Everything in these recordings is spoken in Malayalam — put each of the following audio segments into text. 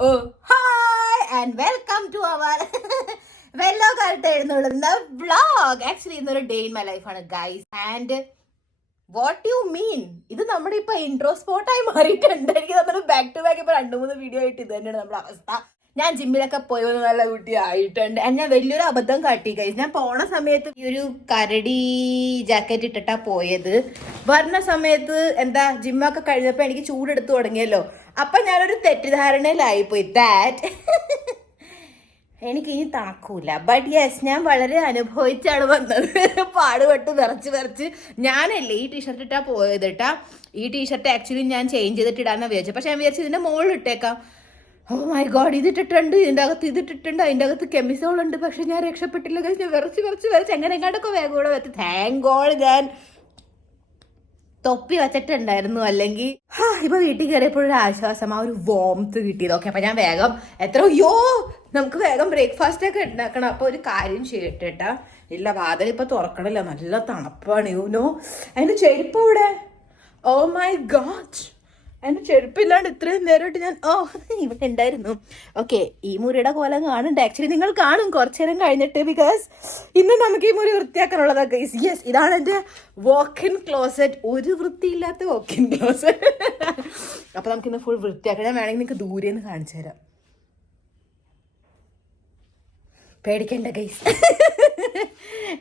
Oh, hi and welcome to our വെല്ലോകാലത്ത് എഴുന്നള്ളുന്ന വ്ളോഗ്. ആക്ച്വലി ഇന്നൊരു ഡേ ഇൻ മൈ ലൈഫാണ് guys. And what you mean, ഇത് നമ്മുടെ ഇപ്പൊ ഇൻട്രോ സ്പോട്ടായി മാറിയിട്ടുണ്ട്. എനിക്ക് നമ്മൾ ബാക്ക് ടു ബാക്ക് ഇപ്പൊ 2-3 വീഡിയോ ആയിട്ട് ഇത് തന്നെയാണ് നമ്മുടെ അവസ്ഥ. ഞാൻ ജിമ്മിലൊക്കെ പോയി നല്ല കുട്ടി ആയിട്ടുണ്ട്. ഞാൻ വലിയൊരു അബദ്ധം കാട്ടി ഗൈസ്. ഞാൻ പോണ സമയത്ത് ഈ ഒരു കരടി ജാക്കറ്റ് ഇട്ടിട്ടാ പോയത്. വരുന്ന സമയത്ത് എന്താ ജിമ്മൊക്കെ കഴിഞ്ഞപ്പോ എനിക്ക് ചൂടെടുത്ത് തുടങ്ങിയല്ലോ. അപ്പൊ ഞാനൊരു തെറ്റിദ്ധാരണയിലായിപ്പോയി ദാറ്റ് എനിക്ക് ഇനി തണക്കൂല. ബട്ട് യെസ്, ഞാൻ വളരെ അനുഭവിച്ചാണ് വന്നത്. പാടുപെട്ട് വിറച്ച് ഞാനല്ലേ ഈ ടീഷർട്ട് ഇട്ടാ പോയത് കേട്ടാ. ഈ ടീഷർട്ട് ആക്ച്വലി ഞാൻ ചേഞ്ച് ചെയ്തിട്ട് ഇടാന്ന് വിചാരിച്ചു. പക്ഷെ ഞാൻ വിചാരിച്ചു ഇതിന്റെ മുകളിൽ ഇട്ടേക്കാം. ഓ മൈ ഗോഡ്, ഇതിട്ടിട്ടുണ്ട്, ഇതിൻ്റെ അകത്ത് ഇതിട്ടിട്ടുണ്ട്, അതിൻ്റെ അകത്ത് കെമിസോൾ ഉണ്ട്. പക്ഷെ ഞാൻ രക്ഷപ്പെട്ടില്ല. ഞാൻ വിറച്ച് എങ്ങനെ എങ്ങാണ്ടൊക്കെ വേഗം കൂടെ വെച്ച് താങ്ക് ഗോഡ് ഞാൻ തൊപ്പി വെച്ചിട്ടുണ്ടായിരുന്നു. അല്ലെങ്കിൽ ഇപ്പൊ വീട്ടിൽ കയറിയപ്പോഴൊരു ആശ്വാസം, ആ ഒരു വോംത്ത് കിട്ടിയത്. ഓക്കെ, അപ്പൊ ഞാൻ വേഗം നമുക്ക് വേഗം ബ്രേക്ക്ഫാസ്റ്റ് ഒക്കെ ഉണ്ടാക്കണം. അപ്പൊ ഒരു കാര്യം ചെയ്യട്ടെട്ടാ. ഇല്ല, വാതിൽ ഇപ്പൊ തുറക്കണില്ല, നല്ല തണുപ്പാണ്. യൂനോ അതിന്റെ ചെരുപ്പ് ഇവിടെ. ഓ മൈ ഗോഡ്, എന്റെ ചെരുപ്പില്ലാണ്ട് ഇത്രയും നേരമായിട്ട് ഞാൻ ഇവിടെ ഉണ്ടായിരുന്നു. ഓക്കെ, ഈ മുറിയുടെ കോലം കാണുന്നുണ്ട്. ആക്ച്വലി നിങ്ങൾ കാണും കുറച്ചു നേരം കഴിഞ്ഞിട്ട്. ബിക്കോസ് ഇന്ന് നമുക്ക് ഈ മുറി വൃത്തിയാക്കാനുള്ളതൊക്കെ. യെസ്, ഇതാണ് എന്റെ വാക്ക് ഇൻ ക്ലോസറ്റ്. ഒരു വൃത്തിയില്ലാത്ത വാക്ക് ഇൻ ക്ലോസറ്റ്. അപ്പൊ നമുക്ക് ഇന്ന് ഫുൾ വൃത്തിയാക്കാം. ഞാൻ വേണമെങ്കിൽ നിങ്ങൾക്ക് ദൂരെ നിന്ന് കാണിച്ചു തരാം. പേടിക്കണ്ട ഗൈസ്,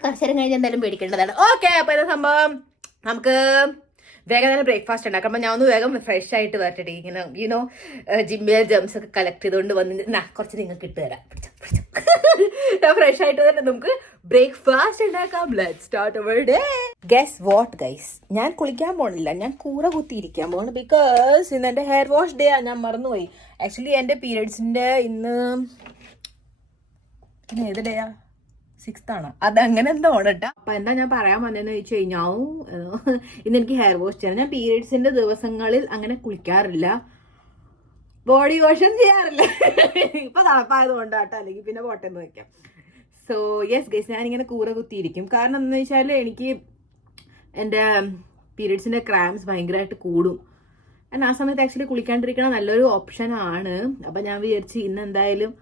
കുറച്ചു നേരം കഴിഞ്ഞ് എന്തായാലും പേടിക്കേണ്ടതാണ്. ഓക്കെ, അപ്പൊ ഇത് സംഭവം നമുക്ക് വേഗം തന്നെ ബ്രേക്ക്ഫാസ്റ്റ് ഉണ്ടാക്കാം. അപ്പം ഞാൻ ഒന്ന് വേഗം ഫ്രഷ് ആയിട്ട് വരട്ടെ. ഇങ്ങനെ യുനോ ജിമ്മിലെ ജംസ് ഒക്കെ കളക്ട് ചെയ്തുകൊണ്ട് വന്ന് കുറച്ച് നിങ്ങൾക്ക് ഇട്ട് തരാം. ഞാൻ ഫ്രഷ് ആയിട്ട് തന്നെ നമുക്ക് ബ്രേക്ക്ഫാസ്റ്റ് ഉണ്ടാക്കാം. Let's start our day. Guess what guys, ഞാൻ കുളിക്കാൻ പോണില്ല, ഞാൻ കൂറ കുത്തിയിരിക്കാൻ പോണ്. ബിക്കോസ് ഇന്ന് എൻ്റെ ഹെയർ വാഷ് ഡേ ആണ്. ഞാൻ മറന്നുപോയി. ആക്ച്വലി എൻ്റെ പീരിയഡ്സിൻ്റെ ഇന്ന് ഏത് ഡേയാ? 6th ആണ്. അതങ്ങനെ എന്തോ ഓണട്ടാ. അപ്പൊ എന്താ ഞാൻ പറയാൻ വന്നതെന്ന് ചോദിച്ചു കഴിഞ്ഞാൽ, ഇന്ന് എനിക്ക് ഹെയർ വാഷ് ചെയ്യണം. ഞാൻ പീരിയഡ്സിന്റെ ദിവസങ്ങളിൽ അങ്ങനെ കുളിക്കാറില്ല, ബോഡി വാഷും ചെയ്യാറില്ല. ഇപ്പൊ തണുപ്പായത് കൊണ്ടാട്ടോ, അല്ലെങ്കിൽ പിന്നെ പോട്ടെന്ന് വെക്കാം. സോ യെസ് ഗൈസ്, ഞാനിങ്ങനെ കൂറ കുത്തിയിരിക്കും. കാരണം എന്താണെന്ന് വെച്ചാൽ എനിക്ക് എൻ്റെ പീരിയഡ്സിന്റെ ക്രാംസ് ഭയങ്കരമായിട്ട് കൂടും. ആ സമയത്ത് ആക്ച്വലി കുളിക്കാണ്ടിരിക്കണം നല്ലൊരു ഓപ്ഷൻ ആണ്. അപ്പൊ ഞാൻ വിചാരിച്ചു ഇന്ന് എന്തായാലും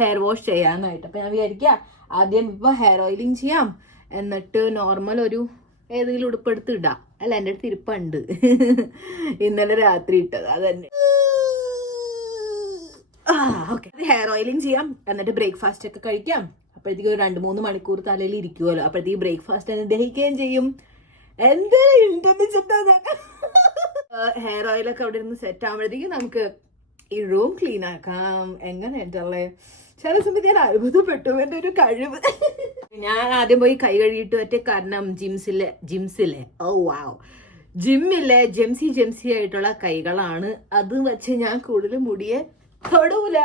ഹെയർ വാഷ് ചെയ്യാനായിട്ട്. അപ്പൊ ഞാൻ വിചാരിക്കുക ആദ്യം ഇപ്പൊ ഹെയർ ഓയിലിങ് ചെയ്യാം, എന്നിട്ട് നോർമൽ ഒരു ഏതെങ്കിലും ഉടുപ്പെടുത്ത് ഇടാം. അല്ല, എൻ്റെ അടുത്ത് ഇരിപ്പുണ്ട്, ഇന്നലെ രാത്രി ഇട്ടത്, അത് തന്നെ. ഓക്കെ, ഹെയർ ഓയിലിങ് ചെയ്യാം, എന്നിട്ട് ബ്രേക്ക്ഫാസ്റ്റ് ഒക്കെ കഴിക്കാം. അപ്പോഴത്തേക്ക് ഒരു 2-3 മണിക്കൂർ തലയിൽ ഇരിക്കുമല്ലോ. അപ്പോഴത്തേക്ക് ബ്രേക്ക്ഫാസ്റ്റ് തന്നെ ദഹിക്കുകയും ചെയ്യും. എന്തെങ്കിലും ഹെയർ ഓയിലൊക്കെ അവിടെ ഇരുന്ന് സെറ്റ് ആകുമ്പോഴത്തേക്കും നമുക്ക് ഈ റൂം ക്ലീൻ ആക്കാം. എങ്ങനെയുണ്ടല്ലേ? ചില സമയത്ത് ഞാൻ അത്ഭുതപ്പെട്ടു എൻ്റെ ഒരു കഴിവ്. ഞാൻ ആദ്യം പോയി കൈ കഴുകിയിട്ട് പറ്റേ, കാരണം ജിംസിലെ ഓ വാവ്, ജിമ്മിലെ ജെംസി ആയിട്ടുള്ള കൈകളാണ്. അത് വെച്ച് ഞാൻ കൂടുതൽ മുടിയെ തൊടൂല.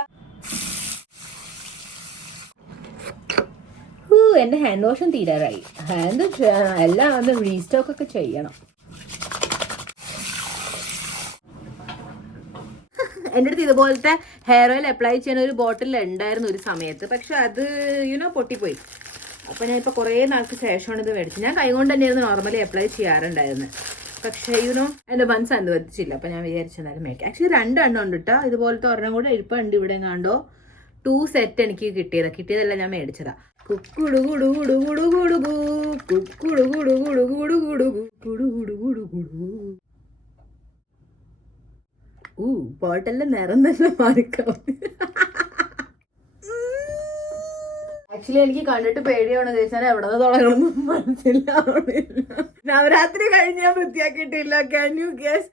എന്റെ ഹാൻഡ് വാഷും തീരാറായി. എല്ലാം ഒന്ന് റീസ്റ്റോക്ക് ഒക്കെ ചെയ്യണം. എൻ്റെ അടുത്ത് ഇതുപോലത്തെ ഹെയർ ഓയിൽ അപ്ലൈ ചെയ്യുന്ന ഒരു ബോട്ടിൽ ഉണ്ടായിരുന്നു ഒരു സമയത്ത്. പക്ഷെ അത് പൊട്ടിപ്പോയി. അപ്പൊ ഞാൻ ഇപ്പൊ കുറെ നാൾക്ക് ശേഷമാണ് ഇത് മേടിച്ചത്. ഞാൻ കൈകൊണ്ട് തന്നെയായിരുന്നു നോർമലി അപ്ലൈ ചെയ്യാറുണ്ടായിരുന്നു. പക്ഷെ എന്റെ മനസ്സ് അനുവദിച്ചില്ല. അപ്പൊ ഞാൻ വിചാരിച്ചെന്നാലും മേടിക്കാം. ആക്ച്വലി 2 എണ്ണം ഉണ്ട് കേട്ടോ. ഇതുപോലത്തെ ഒരെണ്ണം കൂടെ ഇരിപ്പുണ്ട് ഇവിടെ. കണ്ടോ, 2 സെറ്റ് എനിക്ക് കിട്ടിയതല്ല, ഞാൻ മേടിച്ചതാ. ബോട്ടലിന്റെ നിറം തന്നെ മാറിക്കാവും. ആക്ച്വലി എനിക്ക് കണ്ടിട്ട് പേടിയാണെന്ന് ചോദിച്ചാൽ എവിടെ നിന്ന് തുടങ്ങണമെന്ന് മനസ്സിലാവണില്ല. നവരാത്രി കഴിഞ്ഞ് ഞാൻ വൃത്തിയാക്കിയിട്ടില്ല. Can you guess?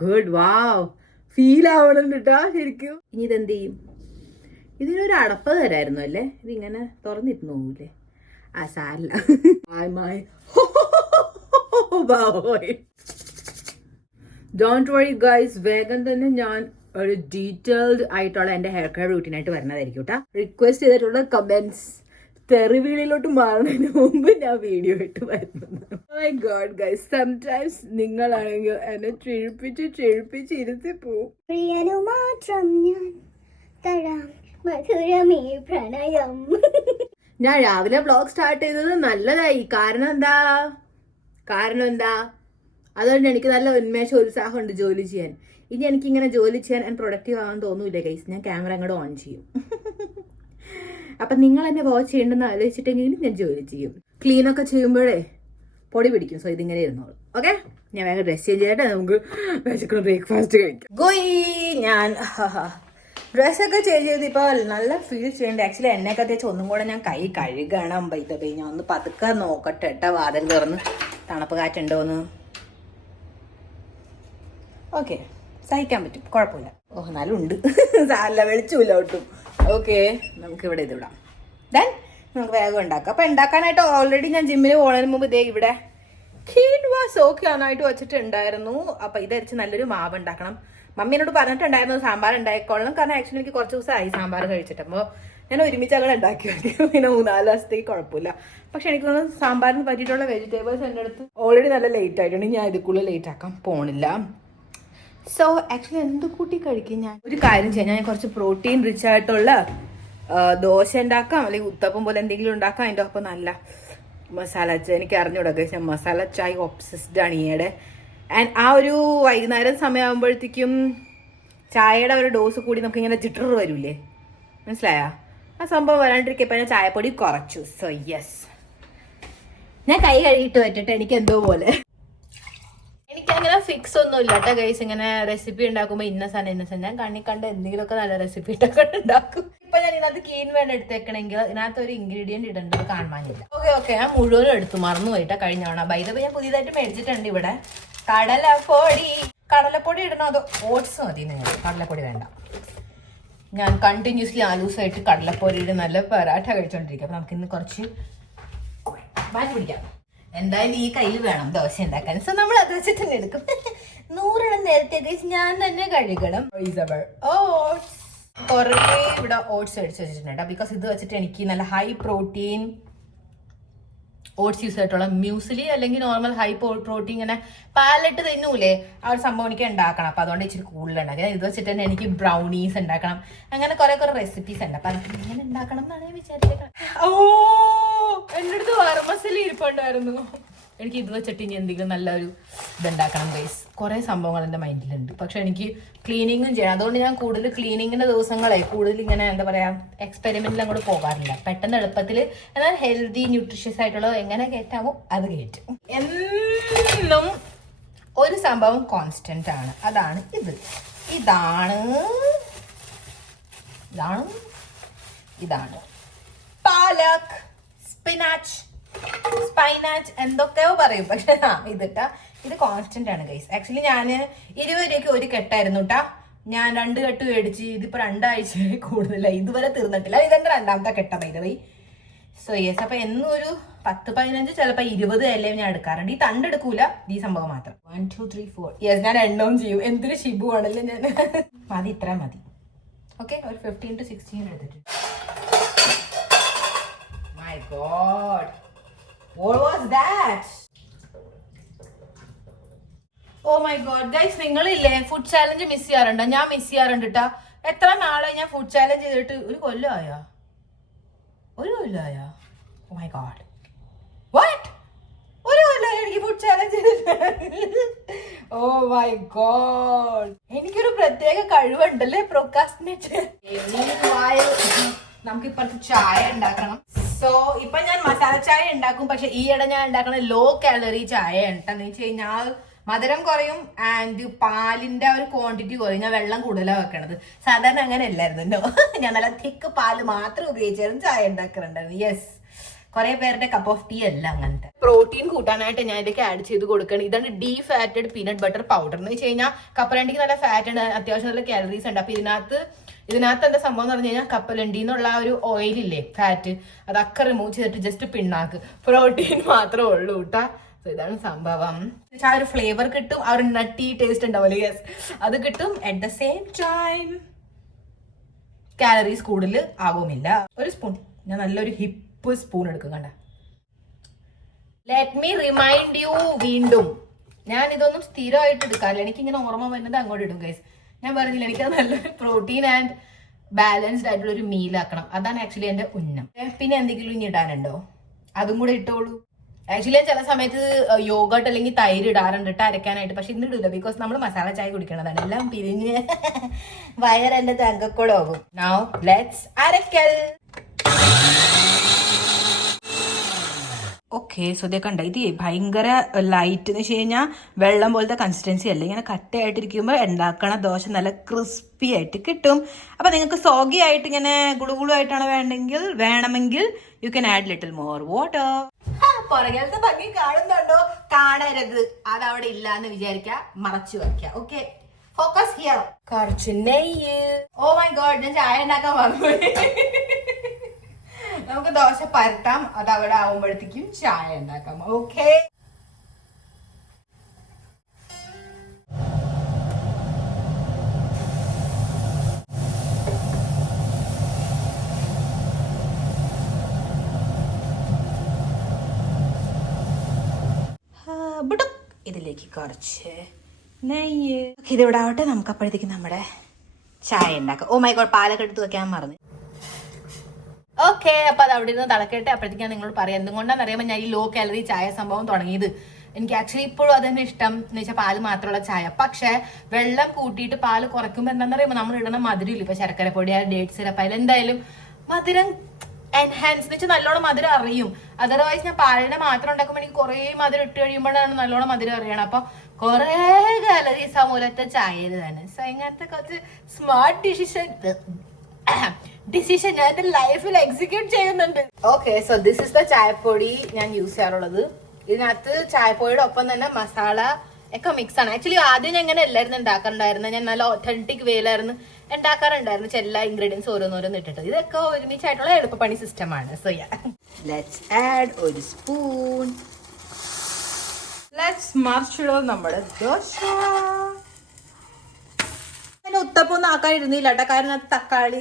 Good, wow, feel ആവണം കേട്ടോ ശരിക്കും. ഇനി ഇതെന്ത് ചെയ്യും? ഇതിനൊരു അടപ്പ് തരായിരുന്നു അല്ലേ? ഇതിങ്ങനെ തുറന്നിരുന്നു പോകൂലേ? സാരില്ല. ഡോണ്ട് വറി ഗൈസ്, വേഗം തന്നെ ഞാൻ ഒരു ഡീറ്റെയിൽഡ് ആയിട്ടുള്ള എൻ്റെ ഹെയർ കെയർ റൂട്ടീനായിട്ട് വരുന്നതായിരിക്കും കേട്ടോ. റിക്വസ്റ്റ് ചെയ്തിട്ടുള്ള കമന്റ്സ് തെറിവീളിലോട്ട് മാറുന്നതിന് മുമ്പ് ഞാൻ വീഡിയോ ഇട്ട് വരുന്നത്. മൈ ഗോഡ് ഗൈസ്, സംടൈംസ് നിങ്ങളാണെങ്കിൽ എന്നെ ചെഴുപ്പിച്ച് ഇരുത്തി പോവും. ഞാൻ രാവിലെ വ്ളോഗ് സ്റ്റാർട്ട് ചെയ്തത് നല്ലതായി. കാരണം എന്താ? അതുകൊണ്ട് എനിക്ക് നല്ല ഉന്മേഷം ഉത്സാഹമുണ്ട് ജോലി ചെയ്യാൻ. ഇനി എനിക്കിങ്ങനെ ജോലി ചെയ്യാൻ ആൻഡ് പ്രൊഡക്റ്റീവ് ആവാൻ തോന്നൂല ഗൈസ്. ഞാൻ ക്യാമറ അങ്ങോട്ട് ഓൺ ചെയ്യും. അപ്പം നിങ്ങൾ എന്നെ വാച്ച് ചെയ്യണമെന്ന് ആലോചിച്ചിട്ടെങ്കിലും ഞാൻ ജോലി ചെയ്യും. ക്ലീനൊക്കെ ചെയ്യുമ്പോഴേ പൊടി പിടിക്കും. സോ ഇതിങ്ങനെ ഇരുന്നോളൂ. ഓക്കെ, ഞാൻ വേഗം ഡ്രസ് ചേഞ്ച് ചെയ്തിട്ട് നമുക്ക് വിശക്കണം ബ്രേക്ക്ഫാസ്റ്റ് കഴിക്കാം. ഗോയി ഞാൻ ഡ്രസ്സൊക്കെ ചേഞ്ച് ചെയ്ത് ഇപ്പോൾ നല്ല ഫീൽ ചെയ്യുന്നുണ്ട്. ആക്ച്വലി എണ്ണയൊക്കെ തേച്ച് ഒന്നും കൂടെ ഞാൻ കൈ കഴുകണം. ബൈ ഞാൻ ഒന്ന് പതുക്കെ നോക്കട്ടെ കേട്ടോ. വാതിൽ തുറന്ന് തണുപ്പ് കാറ്റുണ്ടോന്ന്. ഓക്കെ, സഹിക്കാൻ പറ്റും, കുഴപ്പമില്ല. ഓ എന്നാലും ഉണ്ട്, സാരല്ല, വെളിച്ചില്ല ഒട്ടും. ഓക്കെ, നമുക്കിവിടെ ഇത് വിടാം. ദെൻ നമുക്ക് വേഗം ഉണ്ടാക്കാം. അപ്പം ഉണ്ടാക്കാനായിട്ട് ഓൾറെഡി ഞാൻ ജിമ്മിൽ പോകുന്നതിന് മുമ്പ് ഇതേ ഇവിടെ കിൻവാസ് ഓക്കെ ആയിട്ട് വെച്ചിട്ടുണ്ടായിരുന്നു. അപ്പം ഇതരിച്ച് നല്ലൊരു മാവ് ഉണ്ടാക്കണം. മമ്മി എന്നോട് പറഞ്ഞിട്ടുണ്ടായിരുന്നു സാമ്പാർ ഉണ്ടായിക്കോളണം. കാരണം ആക്ച്വലി എനിക്ക് കുറച്ച് ദിവസമായി സാമ്പാർ കഴിച്ചിട്ട്. അപ്പോൾ ഞാൻ ഒരുമിച്ച് അങ്ങനെ ഉണ്ടാക്കി വെക്കും. പിന്നെ 3-4 ദിവസത്തേക്ക് കുഴപ്പമില്ല. പക്ഷെ എനിക്ക് തോന്നുന്നു സാമ്പാറിന് പറ്റിയിട്ടുള്ള വെജിറ്റബിൾസ് എൻ്റെ അടുത്ത് ഓൾറെഡി നല്ല ലേറ്റ് ആയിട്ടുണ്ട്. ഞാൻ ഇതിക്കുള്ള ലേറ്റ് ആക്കാൻ പോണില്ല. സോ ആക്ച്വലി എന്ത് കൂട്ടി കഴിക്കും ഞാൻ? ഒരു കാര്യം ചെയ്യാം, ഞാൻ കുറച്ച് പ്രോട്ടീൻ റിച്ച് ആയിട്ടുള്ള ദോശ ഉണ്ടാക്കാം, അല്ലെങ്കിൽ ഉത്തപ്പം പോലെ എന്തെങ്കിലും ഉണ്ടാക്കാം. അതിൻ്റെ ഒപ്പം നല്ല മസാല ചായ. എനിക്ക് അറിഞ്ഞൂടാ ഞാൻ മസാല ചായ ഒബ്സസ്ഡ് ആണ് ഈയിടെ. ആൻഡ് ആ ഒരു വൈകുന്നേരം സമയമാകുമ്പോഴത്തേക്കും ചായയുടെ ഒരു ഡോസ് കൂടി നമുക്കിങ്ങനെ ജിറ്റർ വരൂലേ, മനസ്സിലായോ? ആ സംഭവം വരാണ്ടിരിക്കപ്പോൾ ഞാൻ ചായപ്പൊടി കുറച്ചു. സോ യെസ്, ഞാൻ കൈ കഴുകിയിട്ട് പറ്റിട്ട് എനിക്ക് എന്തോ പോലെ. എനിക്കങ്ങനെ ഫിക്സ് ഒന്നും ഇല്ല കേട്ടോ ഗൈസ്. ഇങ്ങനെ റെസിപ്പി ഉണ്ടാക്കുമ്പോൾ ഇന്ന സാധനം ഞാൻ കണ്ണി കണ്ട് എന്തെങ്കിലുമൊക്കെ നല്ല റെസിപ്പി ഉണ്ടാക്കും. ഇപ്പൊ ഞാൻ ഇതിനകത്ത് കീൻ വേണ്ട എടുത്തേക്കണെങ്കിൽ ഇതിനകത്ത് ഒരു ഇൻഗ്രീഡിയന്റ് ഇടേണ്ടത് കാണാനില്ല. ഓക്കെ, ഞാൻ മുഴുവനും എടുത്തു, മറന്നു പോയിട്ടാ കഴിഞ്ഞ തവണ. ബൈദപ്പോ ഞാൻ പുതിയതായിട്ട് മേടിച്ചിട്ടുണ്ട് ഇവിടെ കടലപ്പൊടി ഇടണോ അതോ ഓട്സ് മതി നിങ്ങൾ? കടലപ്പൊടി വേണ്ട. ഞാൻ കണ്ടിന്യൂസ്ലി ആലൂസായിട്ട് കടലപ്പൊടിയുടെ നല്ല പരാഠ കഴിച്ചോണ്ടിരിക്കും. അപ്പൊ നമുക്ക് ഇന്ന് കുറച്ച് മാറ്റി പിടിക്കാം. എന്തായാലും ഈ കയ്യിൽ വേണം ദോശ ഉണ്ടാക്കാൻ. സോ നമ്മൾ അത് വെച്ചിട്ട് തന്നെ എടുക്കും. 100 എണ്ണം നേരത്തെ ഞാൻ തന്നെ കഴുകണം. ഓട്സ് കുറേ ഇവിടെ ഓട്സ് അടിച്ച് വെച്ചിട്ടുണ്ട്. ബിക്കോസ് ഇത് വെച്ചിട്ട് എനിക്ക് നല്ല ഹൈ പ്രോട്ടീൻ ഓട്സ് യൂസ് ആയിട്ടുള്ള മ്യൂസിലി അല്ലെങ്കിൽ നോർമൽ ഹൈ പ്രോട്ടീൻ ഇങ്ങനെ പാലിട്ട് തിന്നൂലേ, ആ ഒരു സംഭവം എനിക്ക് ഉണ്ടാക്കണം. അപ്പൊ അതുകൊണ്ട് ഇച്ചിരി കൂടുതൽ ഉണ്ടാക്കാം. ഇത് വെച്ചിട്ട് തന്നെ എനിക്ക് ബ്രൗണീസ് ഉണ്ടാക്കണം. അങ്ങനെ കുറെ റെസിപ്പീസ് ഉണ്ട്. അപ്പൊ അതൊക്കെ ഇങ്ങനെ ഉണ്ടാക്കണം എന്നാണ് ഞാൻ വിചാരിച്ചത്. ഓ, എൻ്റെ അടുത്ത് വർമസലി ഇരിപ്പുണ്ടായിരുന്നു. എനിക്ക് ഇത് വെച്ചിട്ട് ഇനി എന്തെങ്കിലും നല്ലൊരു ഇതുണ്ടാക്കണം ഗൈസ്. കുറെ സംഭവങ്ങൾ എൻ്റെ മൈൻഡിലുണ്ട്. പക്ഷെ എനിക്ക് ക്ലീനിങ്ങും ചെയ്യണം. അതുകൊണ്ട് ഞാൻ കൂടുതൽ ക്ലീനിങ്ങിന്റെ ദിവസങ്ങളെ കൂടുതൽ ഇങ്ങനെ എന്താ പറയാ എക്സ്പെരിമെന്റിൽ അങ്ങോട്ട് പോകാറില്ല. പെട്ടെന്ന് എളുപ്പത്തിൽ എന്നാൽ ഹെൽത്തി ന്യൂട്രീഷ്യസ് ആയിട്ടുള്ളത് എങ്ങനെ കയറ്റാമോ അത് കയറ്റും. എന്നും ഒരു സംഭവം കോൺസ്റ്റന്റ് ആണ്. അതാണ് ഇതാണ് പാലക്, സ്പൈനാച്ച് എന്തൊക്കെയോ പറയും. പക്ഷെ ഇത് കോൺസ്റ്റന്റ് ആണ് ഗൈസ്. ആക്ച്വലി ഞാൻ 20 രൂപയ്ക്ക് ഒരു കെട്ടായിരുന്നു കേട്ടാ. ഞാൻ 2 കെട്ട് മേടിച്ച് ഇതിപ്പോ 2 ആഴ്ച കൂടുതലായി, ഇതുവരെ തീർന്നിട്ടില്ല. ഇതെന്റെ 2ാമത്തെ കെട്ട ബൈ. സോ യെസ്, അപ്പൊ എന്നും ഒരു 10-15 ചിലപ്പോ 20 എല്ലാം ഞാൻ എടുക്കാറുണ്ട്. ഈ തണ്ട് എടുക്കൂല, ഈ സംഭവം മാത്രം. 1 2 3 4 യെസ്, ഞാൻ എണ്ണവും ചെയ്യും. എന്തൊരു ഷിബു ആണല്ലേ ഞാൻ. മതി, ഇത്ര മതി. ഓക്കെ, ഒരു 15 to 16 എടുത്തിട്ടുണ്ട്. My God, what was that? Oh my God, guys, നിങ്ങളില്ലേ ഫുഡ് ചാലഞ്ച് മിസ് ചെയ്യാറുണ്ടോ? ഞാൻ മിസ് ചെയ്യാറുണ്ട് കേട്ടാ. എത്ര നാളെ ഞാൻ ഫുഡ് ചാലഞ്ച് ചെയ്തിട്ട്? ഒരു കൊല്ലമായോ? Oh my God, what? ഒരു കൊല്ലമായി എനിക്ക് ഫുഡ് ചാലഞ്ച് ചെയ്തിട്ട്. Oh my God, എനിക്കൊരു പ്രത്യേക കഴിവുണ്ടല്ലേ പ്രൊക്കാസ്റ്റിനേറ്റ്. നമുക്ക് ഇപ്പുറത്ത് ചായ ഉണ്ടാക്കണം. സോ ഇപ്പൊ ഞാൻ മസാല ചായ ഉണ്ടാക്കും. പക്ഷെ ഈയിടെ ഞാൻ ഉണ്ടാക്കണ ലോ കാലറി ചായ എന്താന്ന് വെച്ച് കഴിഞ്ഞാൽ മധുരം കുറയും ആൻഡ് പാലിന്റെ ഒരു ക്വാണ്ടിറ്റി കുറയും. ഞാൻ വെള്ളം കൂടുതലാണ് വെക്കണത്. സാധാരണ അങ്ങനെ അല്ലായിരുന്നല്ലോ. ഞാൻ നല്ല തിക്ക് പാല് മാത്രം ഉപയോഗിച്ചായിരുന്നു ചായ ഉണ്ടാക്കാറുണ്ടായിരുന്നു. യെസ്, കുറെ പേരുടെ കപ്പ് ഓഫ് ടീ അല്ല അങ്ങനത്തെ. പ്രോട്ടീൻ കൂട്ടാനായിട്ട് ഞാൻ ഇതിലേക്ക് ആഡ് ചെയ്ത് കൊടുക്കണം. ഇതാണ് defatted peanut butter powder. എന്ന് വെച്ച് കഴിഞ്ഞാൽ കപ്പലണ്ടിക്ക് നല്ല ഫാറ്റ് ഉണ്ട്, അത്യാവശ്യം നല്ല കാലറീസ് ഉണ്ട്. അപ്പൊ ഇതിനകത്ത് എന്താ സംഭവം എന്ന് പറഞ്ഞു കഴിഞ്ഞാൽ കപ്പലണ്ടി എന്നുള്ള ഒരു ഓയിലില്ലേ, ഫാറ്റ്, അതൊക്കെ റിമൂവ് ചെയ്തിട്ട് ജസ്റ്റ് പിണ്ണാക്ക്, പ്രോട്ടീൻ മാത്രമേ ഉള്ളൂ കേട്ടാ. സോ ഇതാണ് സംഭവം. ആ ഒരു ഫ്ലേവർ കിട്ടും, ആ ഒരു നട്ടി ടേസ്റ്റ് ഉണ്ടാവില്ലേ, യെസ്, അത് കിട്ടും. At the same time calories കൂടുതൽ ആവുമില്ല. ഒരു സ്പൂൺ, ഞാൻ നല്ലൊരു ഹിപ്പ് സ്പൂൺ എടുക്കും കണ്ട. ലെറ്റ് മീ റിമൈൻഡ് യു, വീണ്ടും ഞാൻ ഇതൊന്നും സ്ഥിരമായിട്ട് എടുക്കാറില്ല. എനിക്കിങ്ങനെ ഓർമ്മ വരുന്നത് അങ്ങോട്ട് ഇടും ഗൈസ്. ഞാൻ പറഞ്ഞില്ല, എനിക്കത് നല്ലൊരു പ്രോട്ടീൻ ആൻഡ് ബാലൻസ്ഡ് ആയിട്ടുള്ള ഒരു മീലാക്കണം. അതാണ് ആക്ച്വലി എന്റെ ഉന്നം. പിന്നെ എന്തെങ്കിലും ഇനി ഇടാനുണ്ടോ? അതും കൂടെ ഇട്ടോളൂ. ആക്ച്വലി ചില സമയത്ത് യോഗട്ട് അല്ലെങ്കിൽ തൈര് ഇടാറുണ്ട് ഇട്ട് അരയ്ക്കാനായിട്ട്. പക്ഷെ ഇന്ന് ഇടില്ല, ബിക്കോസ് നമ്മൾ മസാല ചായ കുടിക്കണതാണ്. എല്ലാം പിരിഞ്ഞ് വയറെന്റെ തങ്കക്കുളമാകും. നൗ ലെറ്റ്സ് അരക്കൽ. ഓക്കെ, സോ ഇതേ കണ്ട, ഇത് ഭയങ്കര ലൈറ്റ് എന്ന് വെച്ച് കഴിഞ്ഞാൽ വെള്ളം പോലത്തെ കൺസിസ്റ്റൻസി അല്ല. ഇങ്ങനെ കട്ടയായിട്ടിരിക്കുമ്പോൾ ഉണ്ടാക്കണ ദോശ നല്ല ക്രിസ്പി ആയിട്ട് കിട്ടും. അപ്പം നിങ്ങൾക്ക് സോഗി ആയിട്ട് ഇങ്ങനെ ഗുളുഗുളു ആയിട്ടാണ് വേണമെങ്കിൽ you can add little more water. പുറകിലത്തെ ഭംഗി കാണുന്നുണ്ടോ? കാണരുത്, അതവിടെ ഇല്ല എന്ന് വിചാരിക്കുക, മറച്ചു വയ്ക്കുക. Okay, focus here. കുറച്ച് നെയ്യ്. ഓ മൈ ഗോഡ്, ഞാൻ ചായ ഉണ്ടാക്കാൻ മറന്നുപോയി. നമുക്ക് ദോശ പരത്താം, അത് അവിടെ ആവുമ്പോഴത്തേക്കും ചായ ഉണ്ടാക്കാം. ഓക്കെ, ഇതിലേക്ക് കുറച്ച് നെയ്യ്. ഇതിവിടെ ആവട്ടെ, നമുക്ക് അപ്പോഴത്തേക്കും നമ്മുടെ ചായ ഉണ്ടാക്കാം. ഓ മൈ ഗോഡ്, പാലൊക്കെ എടുത്ത് വെക്കാൻ മറന്നു. ഓക്കെ, അപ്പൊ അത് അവിടെ ഇരുന്ന് തിളക്കട്ടെ. അപ്പോഴത്തേക്ക് ഞാൻ നിങ്ങളോട് പറയാം എന്തുകൊണ്ടാണെന്ന് അറിയാമോ ഞാൻ ഈ ലോ കാലറി ചായ സംഭവം തുടങ്ങിയത്. എനിക്ക് ആക്ച്വലി ഇപ്പോഴും അതന്നെ ഇഷ്ടം എന്ന് വെച്ചാൽ പാല് മാത്രമുള്ള ചായ. പക്ഷെ വെള്ളം കൂട്ടിയിട്ട് പാല് കുറയ്ക്കുമ്പോൾ എന്താണെന്ന് പറയുമ്പോൾ നമ്മൾ ഇടുന്ന മധുരം ഇല്ല. ഇപ്പൊ ശർക്കര പൊടി, ഡേറ്റ് സിറപ്പ്, അതിൽ എന്തായാലും മധുരം എൻഹാൻസ് എന്ന് വെച്ചാൽ നല്ലോണം മധുരം അറിയും. അതർവൈസ് ഞാൻ പാലിനെ മാത്രം ഉണ്ടാക്കുമ്പോൾ എനിക്ക് കുറേ മധുരം ഇട്ട് കഴിയുമ്പോഴാണ് നല്ലോണം മധുരം അറിയണം. അപ്പൊ കുറെ കാലറീസ് ആ മൂലത്തെ ചായയിൽ തന്നെ. സോ ഇങ്ങനത്തെ കുറച്ച് സ്മാർട്ട് ഡിസിഷൻ ഞാൻ എന്റെ ലൈഫിൽ എക്സിക്യൂട്ട് ചെയ്യുന്നുണ്ട്. Okay, so this is the ചായപ്പൊടി ഞാൻ യൂസ് ചെയ്യാറുള്ളത്. ഇതിനകത്ത് ചായപ്പൊടിയുടെ ഒപ്പം തന്നെ മസാല ഒക്കെ മിക്സ് ആണ്. ആക്ച്വലി ആദ്യം ഞാൻ ഇങ്ങനെ എല്ലായിരുന്നു ഉണ്ടാക്കാറുണ്ടായിരുന്നു. ഞാൻ നല്ല ഒത്തന്റിക് വേയിലായിരുന്നു ഉണ്ടാക്കാറുണ്ടായിരുന്നു. എല്ലാ ഇൻഗ്രീഡിയൻസ് ഓരോന്നോരോന്ന് ഇട്ടിട്ട്. ഇതൊക്കെ ഒരുമിച്ചായിട്ടുള്ള എളുപ്പപ്പണി സിസ്റ്റമാണ്. സോ ലെറ്റ്സ് ആഡ് ഒരു സ്പൂൺ. ലെറ്റ്സ് മറിച്ചിടുക നമ്മുടെ ദോശ. ഉത്തപ്പൊന്നും ആക്കാൻ ഇരുന്നില്ല കേട്ടോ, കാരണം അത് തക്കാളി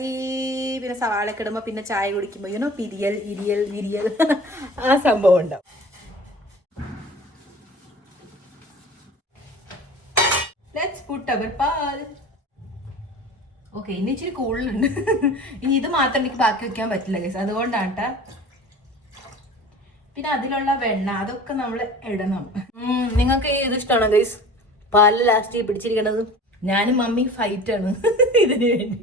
പിന്നെ സവാളൊക്കെ ഇടുമ്പോ പിന്നെ ചായ കുടിക്കുമ്പോ യുനോ വിരിയൽ ആ സംഭവം ഉണ്ടാവും. ലെറ്റ്സ് പുട്ട് അവർ പാൽ. ഓക്കെ, ഇനി ഇച്ചിരി കൂടുതലുണ്ട്. ഇനി ഇത് മാത്രം എനിക്ക് ബാക്കി വെക്കാൻ പറ്റില്ല ഗൈസ്, അതുകൊണ്ടാണ്. പിന്നെ അതിലുള്ള വെണ്ണ അതൊക്കെ നമ്മൾ ഇടണം. നിങ്ങൾക്ക് ഇത് ഇഷ്ടമാണോ ഗൈസ്? പാല് ലാസ്റ്റ് പിടിച്ചിരിക്കണത്. ഞാനും മമ്മി ഫൈറ്റ് ആണ് ഇതിന് വേണ്ടി.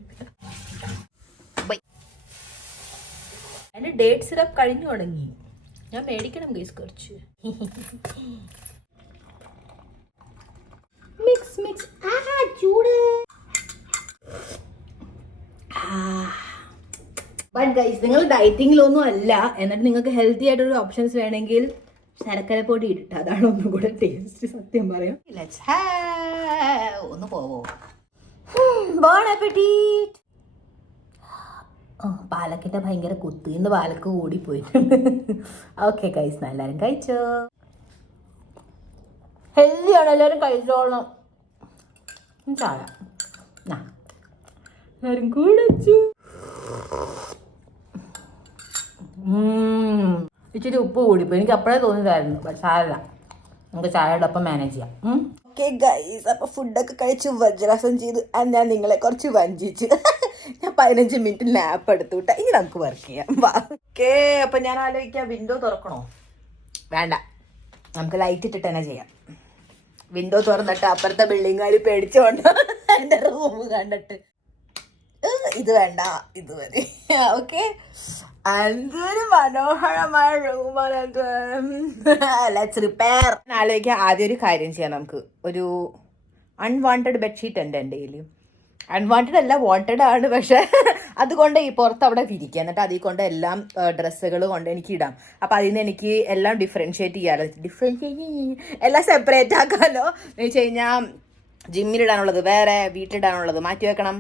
എന്റെ ഡേറ്റ് സിറപ്പ് കഴിഞ്ഞു തുടങ്ങി, ഞാൻ മേടിക്കണം ഗൈസ് കുറച്ച്. Mix mix. ചൂട്. ബട്ട് ഗൈസ്, നിങ്ങൾ ഡയറ്റിങ്ങിലൊന്നും അല്ല, എന്നിട്ട് നിങ്ങൾക്ക് ഹെൽത്തി ആയിട്ടൊരു ഓപ്ഷൻസ് വേണമെങ്കിൽ ശർക്കര പൊടി ഇട്ടിട്ട് അതാണ് ഒന്നും കൂടെ ടേസ്റ്റ്. സത്യം പറയാം. ഒന്ന് പോവോ? ബോൺ അപ്പറ്റീറ്റ്. പാലക്കിന്റെ ഭയങ്കര കുത്തിന്ന് പാലക്ക് കൂടിപ്പോയിട്ടുണ്ട്. ഓക്കെ ഗൈസ്, എല്ലാവരും കഴിച്ചോ? ഹെൽത്തിയാണ്, എല്ലാവരും കഴിച്ചോളണം. ചായ എല്ലാവരും കുടിച്ചു. ഇച്ചിരി ഉപ്പ് കൂടിപ്പോയി, എനിക്ക് അപ്പോഴേ തോന്നിയതായിരുന്നു. പക്ഷെ അല്ല, നമുക്ക് ചായയുടെ ഒപ്പം മാനേജ് ചെയ്യാം. ഓക്കെ ഗൈസ്, അപ്പൊ ഫുഡൊക്കെ കഴിച്ച് വജ്രാസം ചെയ്ത് ഞാൻ നിങ്ങളെ കുറച്ച് വഞ്ചിച്ച് ഞാൻ 15 മിനിറ്റ് ലാപ്പ് എടുത്തു വിട്ടാ. ഇനി നമുക്ക് വർക്ക് ചെയ്യാം. ഓക്കെ, അപ്പൊ ഞാൻ ആലോചിക്കാം വിൻഡോ തുറക്കണോ വേണ്ട, നമുക്ക് ലൈറ്റ് ഇട്ടിട്ട് തന്നെ ചെയ്യാം. വിൻഡോ തുറന്നിട്ട് അപ്പുറത്തെ ബിൽഡിങ്ങുകാർ പേടിച്ചോണ്ട് എന്റെ റൂം കണ്ടിട്ട് ഇത് വേണ്ട ഇത് മതി. ഓക്കെ, എന്തൊരു മനോഹരമായ റൂമാണ്. Let's repair. ആലോചിക്കാം, ആദ്യം ഒരു കാര്യം ചെയ്യാം. നമുക്ക് ഒരു അൺവാണ്ടഡ് ബെഡ്ഷീറ്റ് ഉണ്ട് എൻ്റെ കയ്യിൽ. അൺവാണ്ടഡ് അല്ല, വാണ്ടഡ് ആണ്. പക്ഷെ അതുകൊണ്ട് ഈ പുറത്ത് അവിടെ വിരിക്കുക, എന്നിട്ട് അതിൽ കൊണ്ട് എല്ലാം ഡ്രസ്സുകൾ കൊണ്ട് എനിക്ക് ഇടാം. അപ്പം അതിൽ നിന്ന് എനിക്ക് എല്ലാം ഡിഫറൻഷ്യേറ്റ് ചെയ്യാമല്ലോ, എല്ലാം സെപ്പറേറ്റ് ആക്കാമല്ലോ. എന്ന് വെച്ച് കഴിഞ്ഞാൽ ജിമ്മിലിടാനുള്ളത് വേറെ, വീട്ടിലിടാനുള്ളത് മാറ്റി വെക്കണം,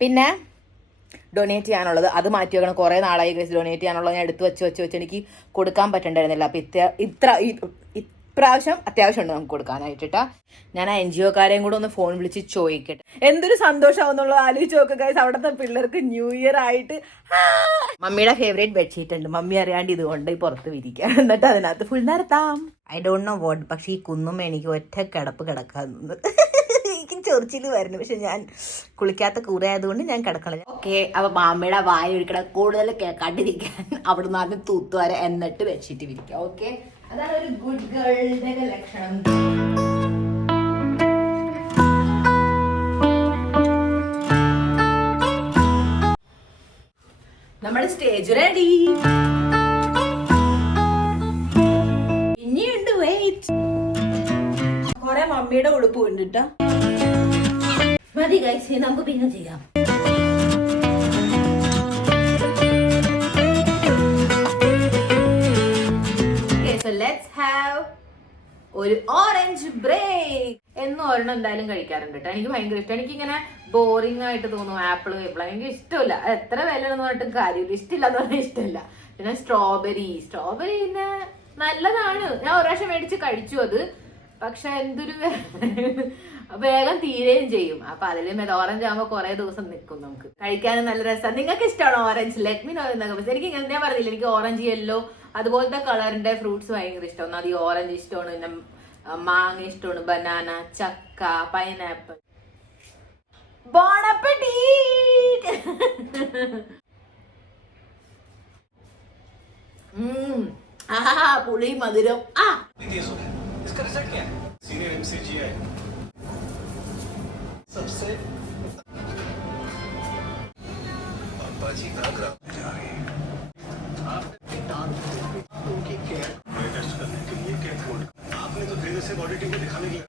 പിന്നെ ഡൊണേറ്റ് ചെയ്യാനുള്ളത് അത് മാറ്റി വെക്കണം. കുറേ നാളായി ഗൈസ് ഡൊണേറ്റ് ചെയ്യാനുള്ളത് ഞാൻ എടുത്ത് വെച്ച് എനിക്ക് കൊടുക്കാൻ പറ്റണ്ടായിരുന്നില്ല. അപ്പം ഇപ്രാവശ്യം അത്യാവശ്യമുണ്ട് നമുക്ക് കൊടുക്കാനായിട്ടാ. ഞാൻ ആ NGO-കാരെയും കൂടെ ഒന്ന് ഫോൺ വിളിച്ച് ചോദിക്കട്ടെ. എന്തൊരു സന്തോഷമാവുന്നുള്ളത് ആലോചിച്ച് നോക്കുക ഗൈസ്. അവിടുത്തെ പിള്ളേർക്ക് ന്യൂ ഇയർ ആയിട്ട് മമ്മിയുടെ ഫേവറേറ്റ് ബെഡ്ഷീറ്റ് ഉണ്ട്, മമ്മി അറിയാണ്ട് ഇതുകൊണ്ട് പുറത്ത് വിരിക്കാം, എന്നിട്ട് അതിനകത്ത് ഫുൾ നടത്താം. ഐ ഡോണ്ട് നോ വാട്ട്, പക്ഷെ ഈ കുന്നുമ്മ എനിക്ക് ഒറ്റ കിടപ്പ് കിടക്കാറുണ്ട്. എനിക്ക് ചൊറിച്ചിൽ വരുന്നു, പക്ഷെ ഞാൻ കുളിക്കാത്ത കൂടെ ആയതുകൊണ്ട് ഞാൻ കിടക്കണം. ഓക്കെ, അപ്പൊ മാമ്മയുടെ വായ ഒഴിക്കണം കൂടുതൽ കേൾക്കാണ്ടിരിക്കാൻ അവിടുന്ന് ആദ്യം തൂത്തുവരെ എന്നിട്ട് ബെഡ്ഷീറ്റ് വിരിക്കാം. ഓക്കെ, അതാണ് ഒരു ഗുഡ് ഗേളിന്റെ ലക്ഷണം. നമ്മുടെ സ്റ്റേജ് റെഡി. ഇനിയുണ്ട് വെയിറ്റ്. കൊറേ മമ്മിയുടെ ഉടുപ്പ് ഉണ്ട് ട്ടോ. മതി ഗൈസ്, നമുക്ക് പിന്നെ ചെയ്യാം. Let's have ഒരു ഓറഞ്ച് ബ്രേക്ക്. എന്നും ഒരെണ്ണം എന്തായാലും കഴിക്കാറുണ്ട് കേട്ടോ. എനിക്ക് ഭയങ്കര ഇഷ്ടം. എനിക്കിങ്ങനെ ബോറിംഗ് ആയിട്ട് തോന്നും ആപ്പിൾ വേപ്പിൾ. എനിക്ക് ഇഷ്ടമില്ല. എത്ര വിലയാണെന്ന് പറഞ്ഞിട്ട് കാര്യമില്ല. ഇഷ്ടമില്ല എന്ന് പറഞ്ഞാൽ ഇഷ്ടമില്ല. പിന്നെ സ്ട്രോബെറി പിന്നെ നല്ലതാണ്. ഞാൻ ഒരു പ്രാവശ്യം മേടിച്ച് കഴിച്ചു അത്. പക്ഷെ എന്തൊരു വേഗം തീരുകയും ചെയ്യും. അപ്പൊ അതിലും ഓറഞ്ച് ആകുമ്പോൾ കുറെ ദിവസം നിൽക്കും. നമുക്ക് കഴിക്കാനും നല്ല രസമാണ്. നിങ്ങൾക്ക് ഇഷ്ടമാണോ ഓറഞ്ച്? ലെറ്റ് മീ നോ എന്നൊക്കെ. എനിക്ക് ഞാൻ പറഞ്ഞില്ല, എനിക്ക് ഓറഞ്ച് യെല്ലോ അതുപോലത്തെ കളറിന്റെ ഫ്രൂട്ട്സ് ഭയങ്കര ഇഷ്ടമാണ്. അത് ഈ ഓറഞ്ച് ഇഷ്ടമാണ്, പിന്നെ മാങ്ങ ഇഷ്ടമാണ്, ബനാന, ചക്ക, പൈനാപ്പിൾ. ബോൺ അപ്പറ്റീറ്റ്. പുളി മധുരം. इसका रिजल्ट क्या है? सीनियर MCGI सबसे पापा जी का ग्राफ जा रही है। आपने दांत उनकी केयर टेस्ट करने के लिए क्या फोन आपने तो धीरे से बॉडी टीम को दिखाने के लिए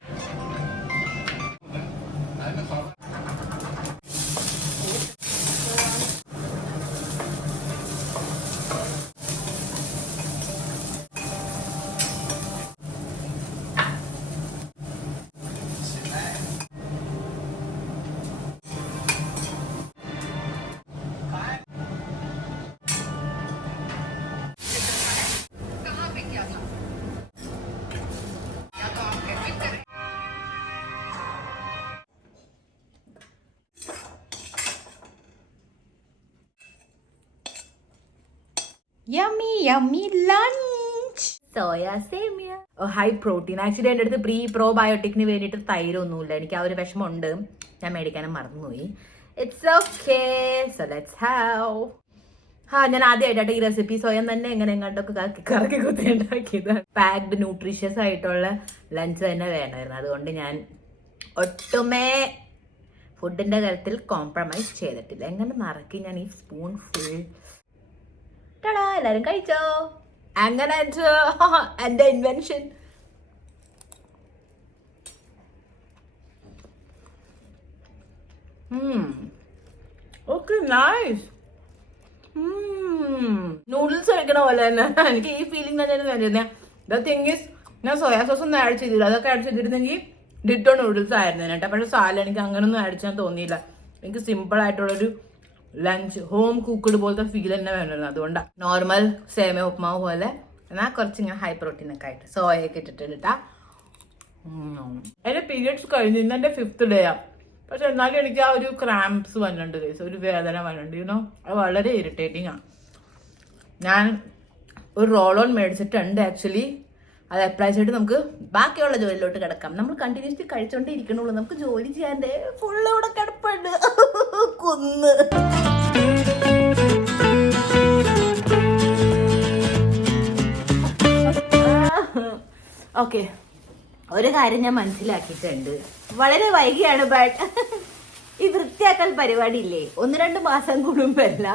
യമ്മി ലഞ്ച്. സോയ സേമിയ, ഹൈ പ്രോട്ടീൻ. ആക്ച്വലി എൻ്റെ അടുത്ത് പ്രോബയോട്ടിക്കിന് വേണ്ടിയിട്ട് തൈരൊന്നുമില്ല. എനിക്ക് ആ ഒരു വിഷമമുണ്ട്. ഞാൻ മേടിക്കാനും മറന്നുപോയി. It's okay. So let's have. ഞാൻ ആദ്യമായിട്ടാണ് ഈ റെസിപ്പി സ്വയം തന്നെ എങ്ങനെ എങ്ങോട്ടൊക്കെ കറക്കി കുത്തി ഉണ്ടാക്കിയത്. പാക്ഡ് ന്യൂട്രീഷ്യസ് ആയിട്ടുള്ള ലഞ്ച് തന്നെ വേണമായിരുന്നു. അതുകൊണ്ട് ഞാൻ ഒട്ടുമേ ഫുഡിന്റെ കാര്യത്തിൽ കോംപ്രമൈസ് ചെയ്തിട്ടില്ല. എങ്ങനെ നിറക്കി ഞാൻ ഈ സ്പൂൺ ഫുൾ. എല്ലാരും കഴിച്ചോ? അങ്ങനെ എന്റെ ഇൻവെൻഷൻ. Okay, nice. നൂഡിൽസ് കഴിക്കണ പോലെ തന്നെ. എനിക്ക് ഈ ഫീലിംഗ് തന്നെയാണ് വേണ്ടിയിരുന്നത്. ദ തിങ് ഈസ്, ഞാൻ സോയാ സോസ് ഒന്നും ആഡ് ചെയ്തില്ല. അതൊക്കെ ആഡ് ചെയ്തിരുന്നെങ്കിൽ ഡിറ്റോ നൂഡിൽസ് ആയിരുന്നു കേട്ടോ. പക്ഷെ സാല എനിക്ക് അങ്ങനൊന്നും ആഡ് ചെയ്യാൻ തോന്നിയില്ല. എനിക്ക് സിമ്പിൾ ആയിട്ടുള്ളൊരു ലഞ്ച്, ഹോം കുക്ക്ഡ് പോലത്തെ ഫീൽ തന്നെ വേണമായിരുന്നു. അതുകൊണ്ടാണ് നോർമൽ സേമിയ ഉപ്മാവ് പോലെ, എന്നാൽ കുറച്ച് ഇങ്ങനെ ഹൈ പ്രോട്ടീൻ ഒക്കെ ആയിട്ട് സോയൊക്കെ ഇട്ടിട്ടാ. എന്റെ പീരിയഡ്സ് കഴിഞ്ഞു. ഇന്ന് എന്റെ 5th ഡേ ആ. പക്ഷെ എന്നാലും എനിക്ക് ആ ഒരു ക്രാംപ്സ് വന്നിട്ടുണ്ട്, ഒരു വേദന വന്നിട്ടുണ്ട്. യുനോ, അത് വളരെ ഇറിറ്റേറ്റിംഗ് ആണ്. ഞാൻ ഒരു റോൾ ഓൺ മേടിച്ചിട്ടുണ്ട് ആക്ച്വലി. അത് അപ്ലൈ ചെയ്തിട്ട് നമുക്ക് ബാക്കിയുള്ള ജോലിയിലോട്ട് കിടക്കാം. നമ്മൾ കണ്ടിന്യൂസ്ലി കഴിച്ചോണ്ടേ ഇരിക്കണുള്ളൂ. നമുക്ക് ജോലി ചെയ്യാൻ്റെ ഫുള്ള് ഇവിടെ കിടപ്പുണ്ട്. കുന്ന്. ഓക്കെ, ഒരു കാര്യം ഞാൻ മനസ്സിലാക്കിയിട്ടുണ്ട്. വളരെ വൈകിയാണ്, ബട്ട് ഈ വൃത്തിയാക്കൽ പരിപാടി ഇല്ലേ, 1-2 മാസം കൂടുമ്പല്ല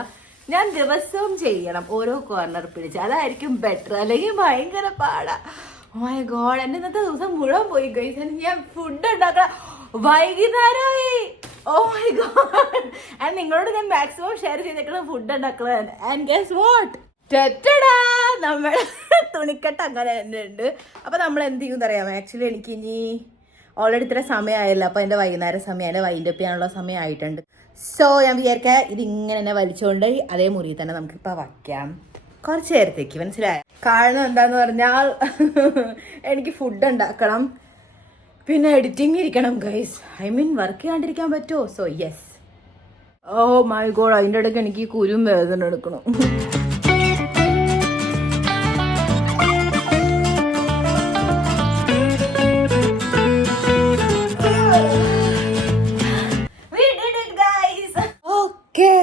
ഞാൻ ദിവസവും ചെയ്യണം. ഓരോ കോർണർ പിടിച്ച്. അതായിരിക്കും ബെറ്റർ. അല്ലെങ്കിൽ ഭയങ്കര പാടാ. ഓ മൈ ഗോഡ്, എന്റെ ഇന്നത്തെ ദിവസം മുഴുവൻ പോയി ഗൈസ്. ഞാൻ ഫുഡ് ഉണ്ടാക്കണം, വൈകുന്നേരമായി. Oh my God. ആൻഡ് നിങ്ങളോട് ഞാൻ മാക്സിമം ഷെയർ ചെയ്തേക്കണം ഫുഡ് ഉണ്ടാക്കണം. ആൻഡ് ഗെസ് വാട്ട്, നമ്മുടെ തുണിക്കെട്ട് അങ്ങനെ തന്നെ ഉണ്ട്. അപ്പൊ നമ്മൾ എന്ത് ചെയ്യും അറിയാമോ? ആക്ച്വലി എനിക്ക് ഇനി ഓൾറെഡി ഇത്ര സമയമായല്ലോ. അപ്പൊ എന്റെ വൈകുന്നേരം സമയം വൈൻഡ് അപ്പ് ചെയ്യാനുള്ള സമയമായിട്ടുണ്ട്. സോ ഞാൻ വിചാരിക്കാം ഇതിങ്ങനെ തന്നെ വലിച്ചുകൊണ്ട് അതേ മുറി തന്നെ നമുക്കിപ്പോൾ വയ്ക്കാം കുറച്ച് നേരത്തേക്ക്. മനസ്സിലായോ? കാരണം എന്താന്ന് പറഞ്ഞാൽ എനിക്ക് ഫുഡ് ഉണ്ടാക്കണം, പിന്നെ എഡിറ്റിംഗ് ഇരിക്കണം ഗൈസ്. ഐ മീൻ വർക്ക് ചെയ്യാണ്ടിരിക്കാൻ പറ്റുമോ? So yes. Oh my god, അതിൻ്റെ ഇടയ്ക്ക് എനിക്ക് കുരും വേദന എടുക്കണം.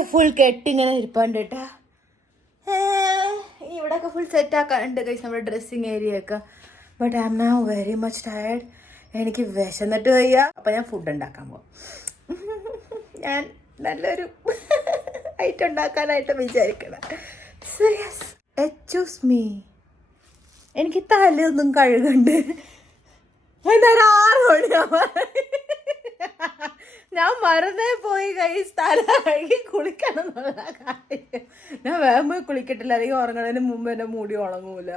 ഫുൾ കെട്ടിങ്ങനെ ഇരിപ്പുണ്ട് കേട്ടാ. ഇവിടെ അവിടെയൊക്കെ ഫുൾ സെറ്റ് ആക്കാനുണ്ട് ഗൈസ് നമ്മുടെ ഡ്രസ്സിങ് ഏരിയ ഒക്കെ. But I am now very much tired. എനിക്ക് വിശന്നിട്ട് വയ്യ. അപ്പം ഞാൻ ഫുഡ് ഉണ്ടാക്കാൻ പോകും. ഞാൻ നല്ലൊരു ഐറ്റം ഉണ്ടാക്കാനായിട്ട് വിചാരിക്കണം. സീരിയസ് എക്സ്ക്യൂസ് മീ, എനിക്ക് തലയൊന്നും കഴുകണ്ട്. വൈകുന്നേരം 6 മണിയാവാൻ ഞാൻ മറന്നേ പോയി ഗൈസ് തല കഴുകി കുളിക്കണം എന്നുള്ള കാര്യം. ഞാൻ വേഗം പോയി കുളിക്കട്ടില്ല, അല്ലെങ്കിൽ ഉറങ്ങണതിന് മുമ്പ് എൻ്റെ മുടി ഉണങ്ങൂല.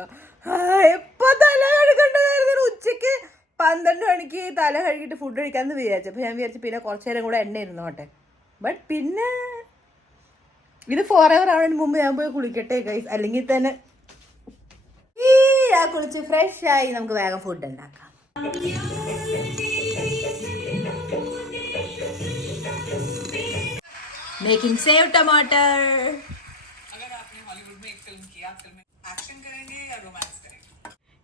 എപ്പോൾ തല കഴുകേണ്ടതായിരുന്നു? ഉച്ചയ്ക്ക് 12 മണിക്ക് തല കഴുകിയിട്ട് ഫുഡ് കഴിക്കാമെന്ന് വിചാരിച്ചു. അപ്പോൾ ഞാൻ വിചാരിച്ചു പിന്നെ കുറച്ച് നേരം കൂടെ എണ്ണ ഇരുന്നോട്ടെ. ബട്ട് പിന്നെ ഇത് 4 hour ആവുന്നതിന് മുമ്പ് ഞാൻ പോയി കുളിക്കട്ടെ ഗൈസ്. അല്ലെങ്കിൽ തന്നെ ഞാൻ കുളിച്ച് ഫ്രഷ് ആയി നമുക്ക് വേഗം ഫുഡ് ഉണ്ടാക്കാം. Making saved tomato. अगर आपने हॉलीवुड में एक फिल्म की, आप फिल्म में एक्शन करेंगे या रोमांस करेंगे?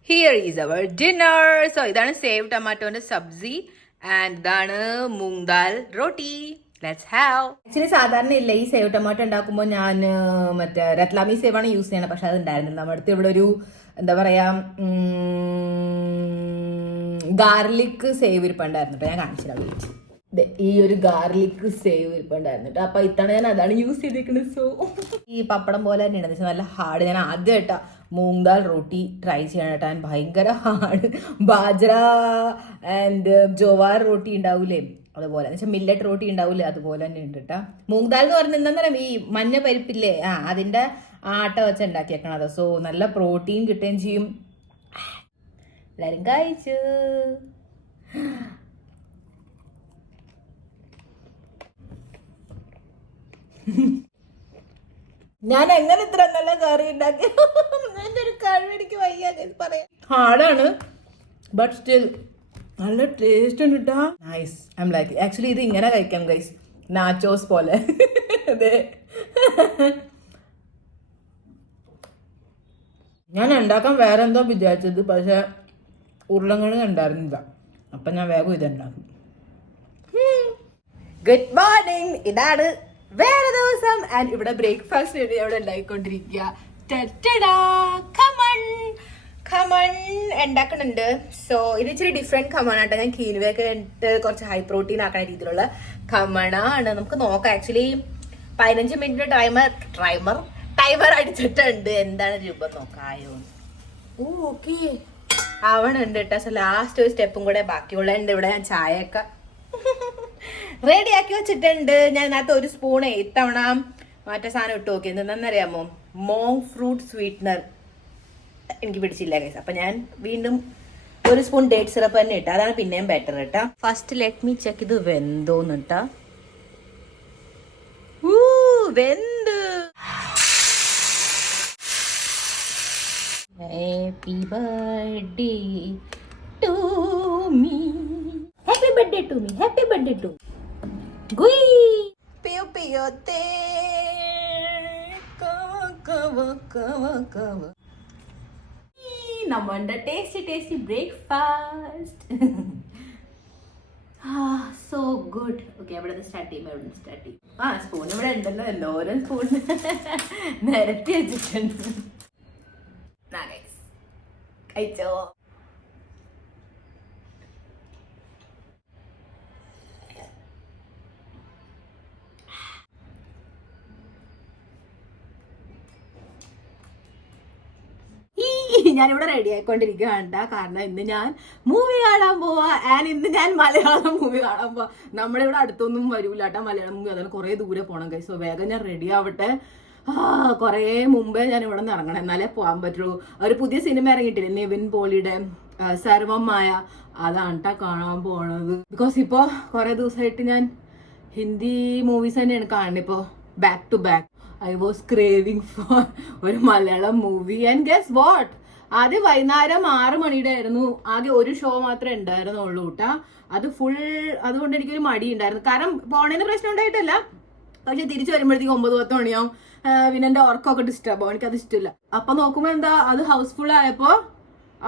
Here is our dinner. So ഇതാണ് സേവ് ടൊമാറ്റോന്റെ സബ്സി ആൻഡ് ഇതാണ് moong dal roti. Let's have. Actually സാധാരണ ഇല്ല ഈ സേവ് ടൊമാറ്റോ ഉണ്ടാക്കുമ്പോൾ ഞാൻ മറ്റേ രത്ലാമി സേവ് ആണ് യൂസ് ചെയ്യണത്. പക്ഷെ അത് ഉണ്ടായിരുന്നില്ല. നമ്മുടെ അടുത്ത് ഇവിടെ ഒരു എന്താ പറയാ ഗാർലിക് സേവ് ഇരിപ്പുണ്ടായിരുന്നു. ഞാൻ കാണിച്ചില്ല. ഈ ഒരു ഗാർലിക് സേവ് ഇരിപ്പുണ്ടായിരുന്നു. അപ്പൊ ഇത്തവണ ഞാൻ അതാണ് യൂസ് ചെയ്തിരിക്കുന്നത്. സോ ഈ പപ്പടം പോലെ തന്നെയാണ് വെച്ചാൽ നല്ല ഹാർഡ്. ഞാൻ ആദ്യമായിട്ടാ മൂങ് ദാൽ റോട്ടി ട്രൈ ചെയ്യണം കേട്ടോ. ഞാൻ ഭയങ്കര ഹാർഡ്. ബാജ്ര ആൻഡ് ജോവാർ റോട്ടി ഉണ്ടാവൂലേ അതുപോലെ, എന്ന് വെച്ചാൽ മില്ലറ്റ് റോട്ടി ഉണ്ടാവൂലേ അതുപോലെ തന്നെ ഉണ്ട് കേട്ടോ. മൂങ് ദാൽ എന്ന് പറഞ്ഞാൽ എന്താ പറയാ, ഈ മഞ്ഞ പരിപ്പില്ലേ, അതിന്റെ ആട്ട വെച്ച് ഉണ്ടാക്കിയേക്കണത്. സോ നല്ല പ്രോട്ടീൻ കിട്ടുകയും ചെയ്യും. എല്ലാരും കഴിച്ചു. ഞാൻ എങ്ങനെ ഇത്ര നല്ല കറി ഉണ്ടാക്കി? എന്റെ ഒരു കഴിവ് എനിക്ക് വയ്യ പറയാം. ഹാർഡാണ് ബട്ട് സ്റ്റിൽ നല്ല ടേസ്റ്റ് ഉണ്ട് കേട്ടോ. Nice. I M like. Actually ഇത് ഇങ്ങനെ കഴിക്കാം ഗൈസ്, നാച്ചോസ് പോലെ. അതെ, ഞാൻ ഉണ്ടാക്കാൻ വേറെ എന്തോ വിചാരിച്ചത്, പക്ഷെ ഉരുളക്കിഴങ്ങ് ഉണ്ടായിരുന്നില്ല. അപ്പം ഞാൻ വേഗം ഇതുണ്ടാക്കും. Good morning. ഇതാണ് വേറെ ദിവസം. ആൻഡ് ഇവിടെ ബ്രേക്ക്ഫാസ്റ്റ് ഇവിടെ ഉണ്ടായിക്കൊണ്ടിരിക്കുക. ഖമൺ ഉണ്ടാക്കുന്നുണ്ട്. സോ ഇത് ഇച്ചിരി ഡിഫറെന്റ് ഖമൺ ആട്ടോ. ഞാൻ കീനുവൊക്കെ ഇട്ട് കുറച്ച് ഹൈ പ്രോട്ടീൻ ആക്കുന്ന രീതിയിലുള്ള ഖമണാണ്. നമുക്ക് നോക്കാം. ആക്ച്വലി 15 മിനിറ്റ് ടൈമർ അടിച്ചിട്ടുണ്ട്. എന്താണ് രൂപം നോക്കായോ? ഓക്കെ ആവണുണ്ട് കേട്ടോ. സോ ലാസ്റ്റ് ഒരു സ്റ്റെപ്പും കൂടെ ബാക്കിയുള്ളതുണ്ട്. ഇവിടെ ഞാൻ ചായയൊക്കെ റെഡി ആക്കി വെച്ചിട്ടുണ്ട്. ഞാൻ ഇതിനകത്ത് ഒരു സ്പൂൺ ഇത്തവണ മറ്റേ സാധനം ഇട്ട് നോക്കി. എന്താണെന്നറിയാമോ? മോങ് ഫ്രൂട്ട് സ്വീറ്റ്നർ എനിക്ക് പിടിച്ചില്ല ഗൈസ്. അപ്പൊ ഞാൻ വീണ്ടും ഒരു സ്പൂൺ ഡേറ്റ് സിറപ്പ് തന്നെ ഇട്ട. അതാണ് പിന്നെയും ബെറ്റർ കേട്ടാ. ഫസ്റ്റ് ലെറ്റ് മീ ചെക്ക് ഇത് വെന്തോന്ന് ഇട്ടാ. വെന്ത്. Happy birthday to me. Happy birthday to me. Happy birthday to ഗുയി. പിയോ പിയോ തേ കവ നമ്മളുടെ tasty breakfast. So good. Okay, എവിടെ സ്റ്റാർട്ട് ചെയ്യും? സ്പൂൺ ഇവിടെ ഉണ്ടല്ലോ. എല്ലാവരും സ്പൂൺ നിരത്തി വെച്ചിട്ടുണ്ട്. കഴിച്ചോ? ഞാനിവിടെ റെഡി ആയിക്കൊണ്ടിരിക്കുകയാണ്. കാരണം ഇന്ന് ഞാൻ മൂവി കാണാൻ പോവാ. ആൻഡ് ഇന്ന് ഞാൻ മലയാളം മൂവി കാണാൻ പോവാ. നമ്മുടെ ഇവിടെ അടുത്തൊന്നും വരൂല കേട്ടോ മലയാളം മൂവി. അതാണ് കുറേ ദൂരെ പോകണം കൈ. സോ വേഗം ഞാൻ റെഡി ആവട്ടെ. കുറേ മുമ്പേ ഞാൻ ഇവിടെ നിന്ന് ഇറങ്ങണം, എന്നാലേ പോകാൻ പറ്റുള്ളൂ. ഒരു പുതിയ സിനിമ ഇറങ്ങിയിട്ടില്ലേ നിവിൻ പോളിയുടെ സർവമായ, അതാണ് കേട്ടോ കാണാൻ പോണത്. ബിക്കോസ് ഇപ്പോൾ കുറേ ദിവസമായിട്ട് ഞാൻ ഹിന്ദി മൂവീസ് തന്നെയാണ് കാണുന്നത്. ഇപ്പോൾ back to back I was craving for ഒരു Malayalam movie. And guess what, ആദ്യം വൈകുന്നേരം 6 മണിയുടെ ആയിരുന്നു. ആകെ ഒരു ഷോ മാത്രമേ ഉണ്ടായിരുന്നുള്ളൂ കേട്ടാ. അത് ഫുൾ. അതുകൊണ്ട് എനിക്കൊരു മടി ഉണ്ടായിരുന്നു. കാരണം പോണേന് പ്രശ്നം ഉണ്ടായിട്ടല്ല, പക്ഷെ തിരിച്ചു വരുമ്പോഴത്തേക്ക് 9-10 മണിയാവും. പിന്നെ എൻ്റെ ഉറക്കമൊക്കെ ഡിസ്റ്റർബ് ആവും. എനിക്കത് ഇഷ്ടമില്ല. അപ്പൊ നോക്കുമ്പോ എന്താ, അത് ഹൗസ്ഫുൾ ആയപ്പോ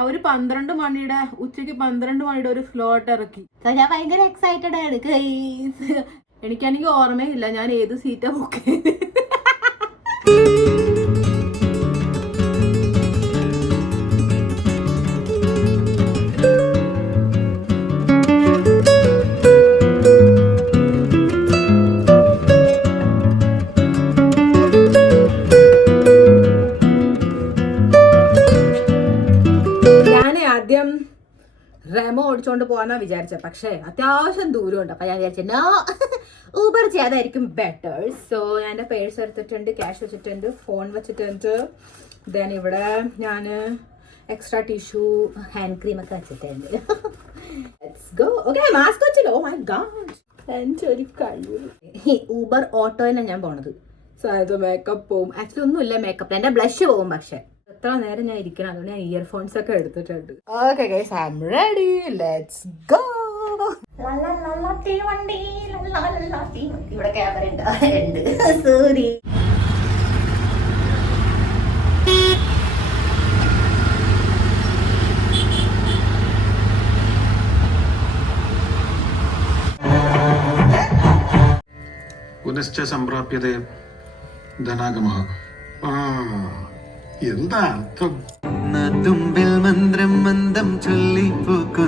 അവര് 12 മണിയുടെ ഉച്ചയ്ക്ക് 12 മണിയുടെ ഒരു സ്ലോട്ട് ഇറക്കി. ഞാൻ ഭയങ്കര എക്സൈറ്റഡ് ആണ്. എനിക്കാണെങ്കിൽ ഓർമ്മയില്ല ഞാൻ ഏത് സീറ്റാ ബുക്ക് ചെയ്ത്. റെമോ ഓടിച്ചോണ്ട് പോകാന്നാ വിചാരിച്ചത്. പക്ഷേ അത്യാവശ്യം ദൂരമുണ്ട്. അപ്പൊ ഞാൻ വിചാരിച്ചു നോ, ഊബർ ചെയ്യാതായിരിക്കും ബെറ്റർ. സോ ഞാൻ എൻ്റെ പേഴ്സ് എടുത്തിട്ടുണ്ട്, ക്യാഷ് വെച്ചിട്ടുണ്ട്, ഫോൺ വെച്ചിട്ടുണ്ട്. ദെൻ ഇവിടെ ഞാൻ എക്സ്ട്രാ ടിഷ്യൂ, ഹാൻഡ് ക്രീം ഒക്കെ വെച്ചിട്ടുണ്ട്. Let's go. ഓക്കെ, മാസ്ക് വെച്ചില്ല. ഓ മൈ ഗോഡ്, എൻ്റെ ഒരു കഴിവ്. ഊബർ ഓട്ടോയിലാണ് ഞാൻ പോണത്. സോ അത് മേക്കപ്പ് പോവും. ആക്ച്വലി ഒന്നുമില്ല മേക്കപ്പ്, എൻ്റെ ബ്ലഷ് പോവും. പക്ഷെ എത്ര നേരം ഞാൻ ഇരിക്കണം, അതുകൊണ്ട് ഞാൻ ഇയർഫോൺസ് ഒക്കെ എടുത്തിട്ടുണ്ട്. Okay guys, I am ready. Let's go. ഇവിടെ ക്യാമറ ഉണ്ട്. സോറി. പുനശ്ച സംപ്രാപ്യതേ ധനാഗമഃ. എന്താ അർത്ഥം? തുമ്പിൽ മന്ത്രം മന്ദം ചൊല്ലി പൂക്കു